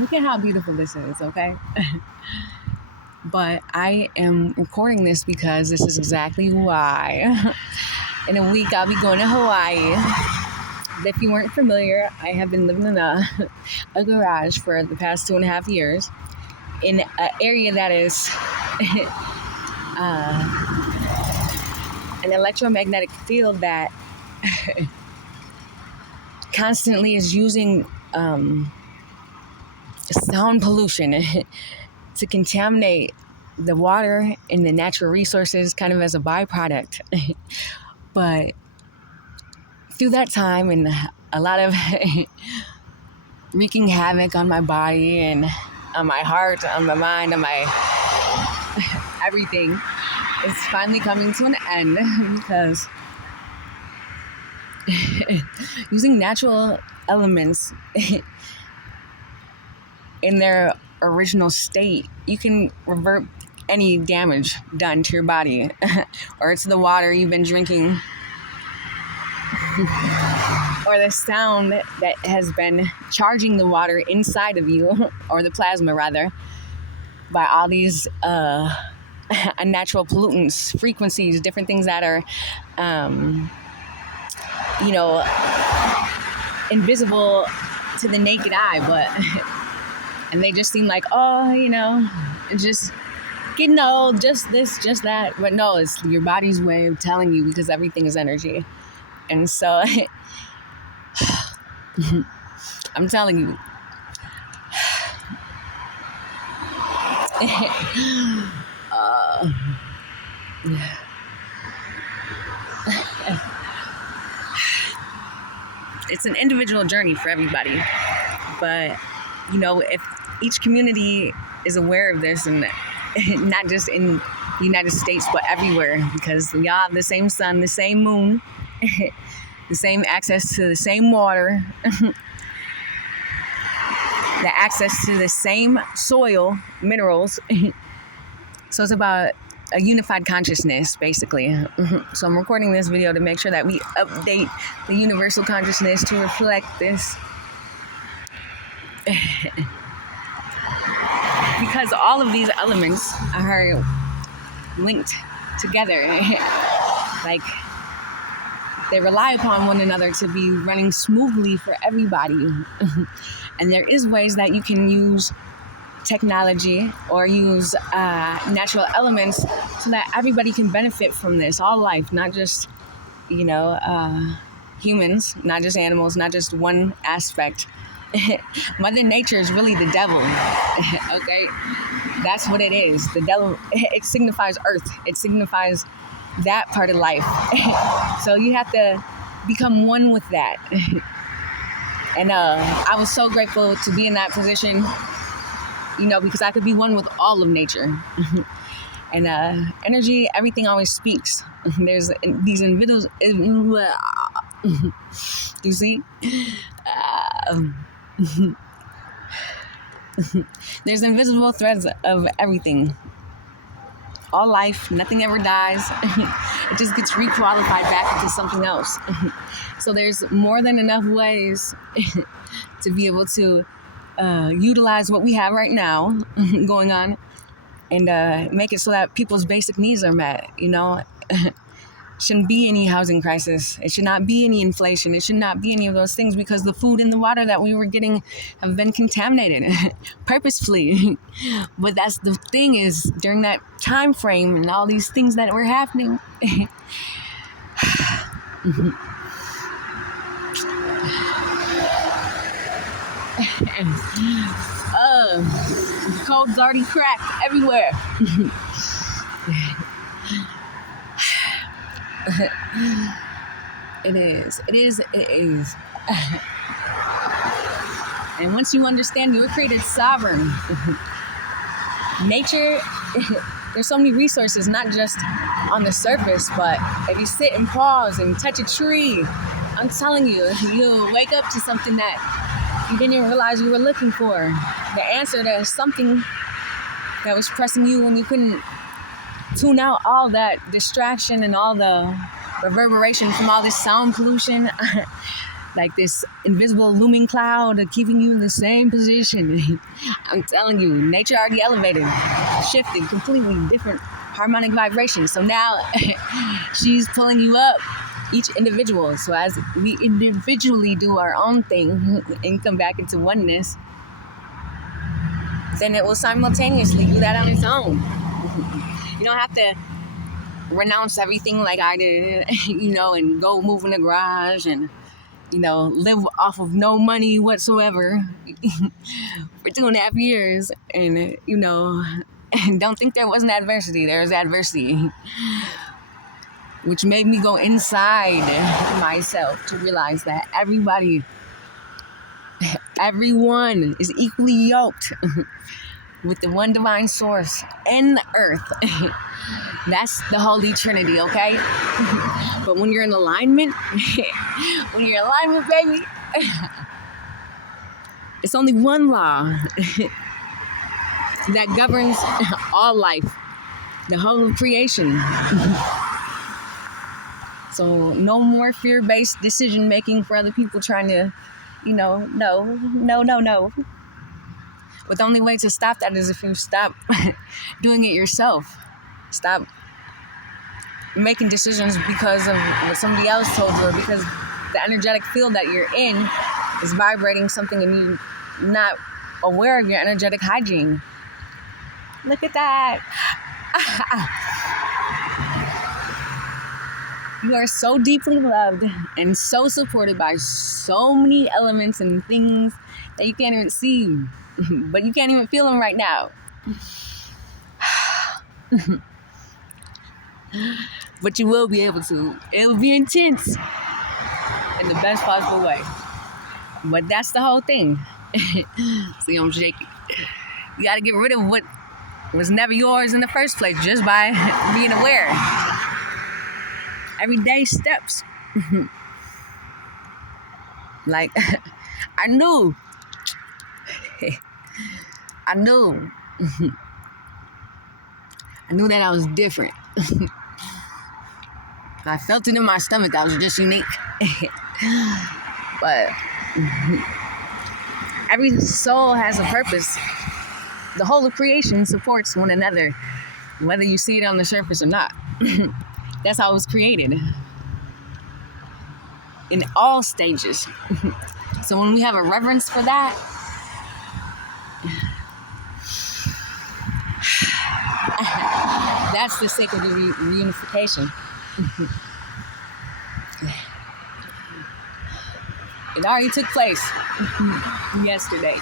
Look at how beautiful this is, okay? But I am recording this because this is exactly why. In a week, I'll be going to Hawaii. If you weren't familiar, I have been living in a garage for the past 2.5 years in an area that is an electromagnetic field that constantly is using sound pollution to contaminate the water and the natural resources kind of as a byproduct. But through that time and a lot of wreaking havoc on my body and on my heart, on my mind, on my everything, it's finally coming to an end because using natural elements in their original state, you can revert any damage done to your body or to the water you've been drinking or the sound that has been charging the water inside of you, or the plasma rather, by all these unnatural pollutants, frequencies, different things that are invisible to the naked eye, but and they just seem like, just getting old, just this, just that. But no, it's your body's way of telling you, because everything is energy. And so I'm telling you, it's an individual journey for everybody. But, if each community is aware of this, and not just in the United States, but everywhere, because we all have the same sun, the same moon, the same access to the same water, the access to the same soil, minerals. So it's about a unified consciousness, basically. So I'm recording this video to make sure that we update the universal consciousness to reflect this. Because all of these elements are linked together. Like, they rely upon one another to be running smoothly for everybody. And there is ways that you can use technology or use natural elements so that everybody can benefit from this, all life, not just humans, not just animals, not just one aspect. Mother Nature is really the devil. Okay, that's what it is. The devil, it signifies earth, it signifies that part of life. So you have to become one with that. And I was so grateful to be in that position, because I could be one with all of nature. And energy, everything always speaks. There's these invisible, you see? There's invisible threads of everything. All life, nothing ever dies. It just gets requalified back into something else. So there's more than enough ways to be able to utilize what we have right now going on, and make it so that people's basic needs are met. Shouldn't be any housing crisis. It should not be any inflation. It should not be any of those things, because the food and the water that we were getting have been contaminated purposefully. But that's the thing, is during that time frame and all these things that were happening. Code's already cracked everywhere. It is. And once you understand, you were created sovereign. Nature, there's so many resources, not just on the surface, but if you sit and pause and touch a tree, I'm telling you, you'll wake up to something that you didn't even realize you were looking for. The answer to something that was pressing you when you couldn't tune out all that distraction and all the reverberation from all this sound pollution. like this invisible looming cloud keeping you in the same position. I'm telling you, nature already elevated, shifted, completely different harmonic vibrations. So now she's pulling you up, each individual. So as we individually do our own thing and come back into oneness, then it will simultaneously do that on its own. You don't have to renounce everything like I did, and go move in the garage and, live off of no money whatsoever for 2.5 years. And, and don't think there wasn't adversity. There's adversity, which made me go inside myself to realize that everyone is equally yoked with the one divine source and the earth. That's the Holy Trinity, okay? But when you're in alignment, baby, it's only one law that governs all life, the whole of creation. So no more fear-based decision making for other people trying to, no. But the only way to stop that is if you stop doing it yourself. Stop making decisions because of what somebody else told you, or because the energetic field that you're in is vibrating something and you're not aware of your energetic hygiene. Look at that. You are so deeply loved and so supported by so many elements and things that you can't even see, but you can't even feel them right now. But you will be able to. It will be intense in the best possible way. But that's the whole thing. See, I'm shaking. You got to get rid of what was never yours in the first place just by being aware. Everyday steps. Like, I knew that I was different. I felt it in my stomach. I was just unique. But every soul has a purpose. The whole of creation supports one another, whether you see it on the surface or not. That's how it was created. In all stages. So when we have a reverence for that, that's the sake of the reunification. It already took place yesterday.